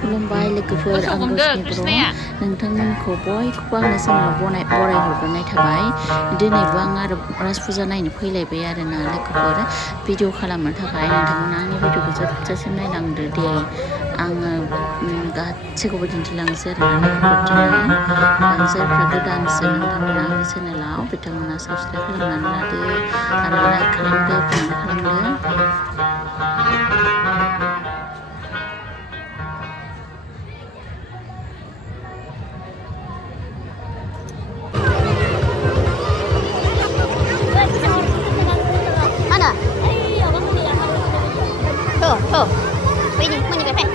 खुलुमबाय लोगोफोर आं रसनि बर' नोंथांमोनखौ बयखौबो आंनि चेनेलाव बरायहरग्रोनाय थाबाय दिनैबो आं आरो राज फुजा नायनो फैलायबाय आरोना लोगोफोर भिडिअ खालामनो थाखाय नोंथांमोना आंनि भिडिअखौ जोबजासिम नायलांदो दे आङो गासैखौबो दिन्थिलांसै आरोना लोगोफोर दिनै जायफ्रा गोदानसो नोंथांमोना आंनि चेनेलाव बिथांमोना साबसक्राइब खालामनानै लादो आरो लाइक खालामदो कमेन्ट खालामदो Tuh, ini pepek.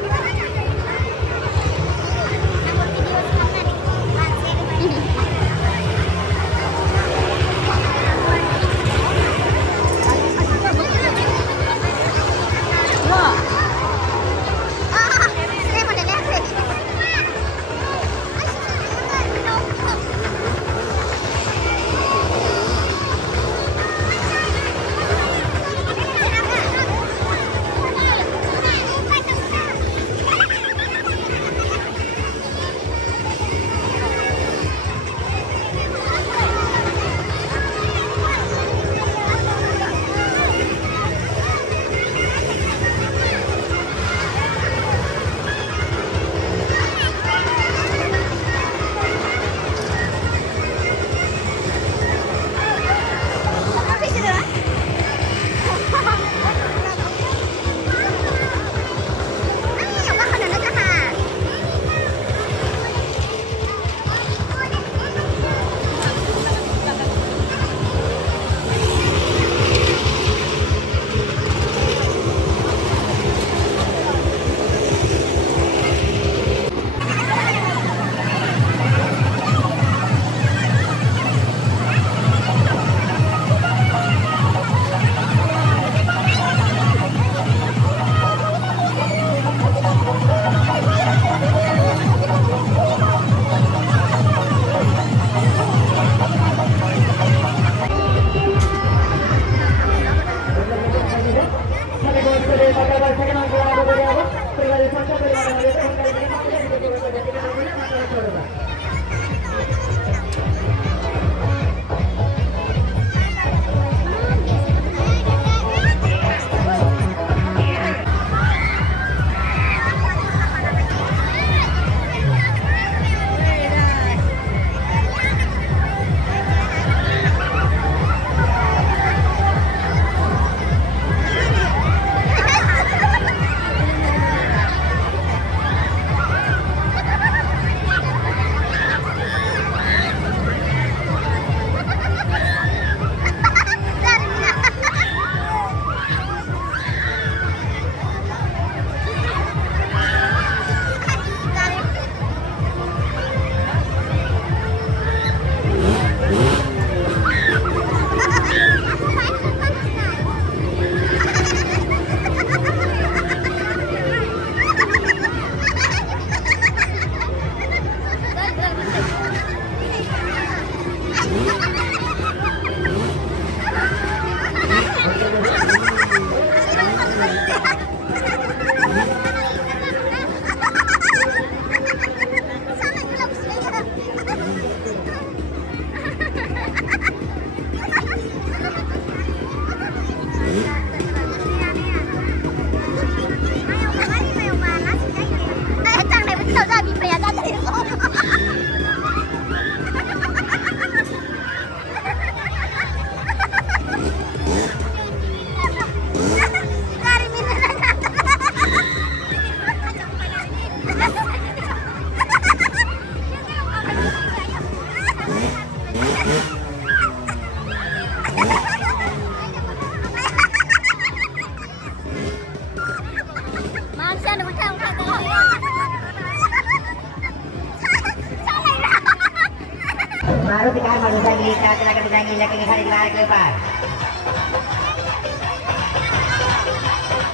Maruti car motorcycle start lagi berjanji lagi hari बार के पार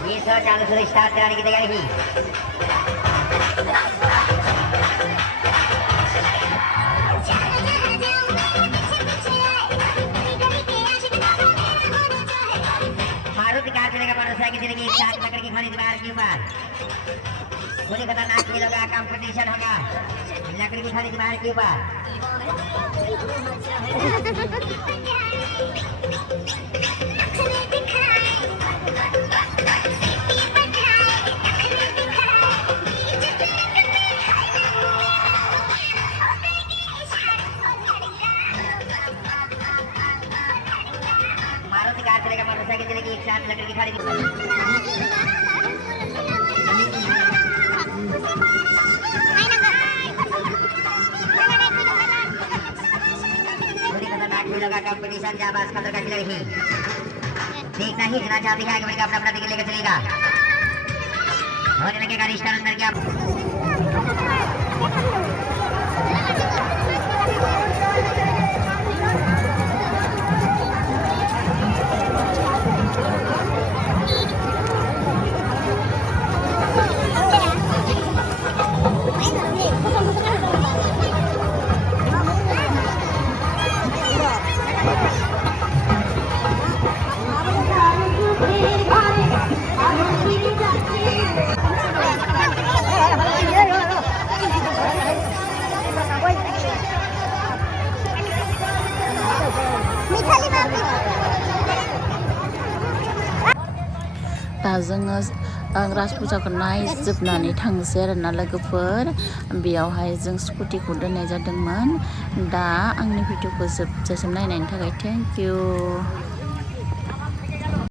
ये सो चालू से स्टार्ट कराने की तैयारी की मारुति कार चलेगा मोटरसाइकिल चलेगी स्टार्ट लकड़ी की खरीद बार के पार पूरी खतरनाक खेलों का कंपटीशन होगा लकड़ी की थाली की बाहर के ऊपर मारुति कार चलेगा मोटरसाइकिल चलेगी एक साथ लकड़ी की थाली खेलों का कंपटीशन जाबाज खतर का खिलाड़ी ही देखना ही इतना चाहती है कि बड़ी अपना अपना टिकट लेकर चलेगा होने लगेगा रिश्ता अंदर क्या दा जोङो राज फुजाखौ नायजोबनानै थांसै आरोना लोगोफोर बेयावहाय जों स्कुटिखौ दोननाय जादोंमोन दा आंनि भिडिअखौ जोबजासिम नायनायनि थाखाय थेंक इउ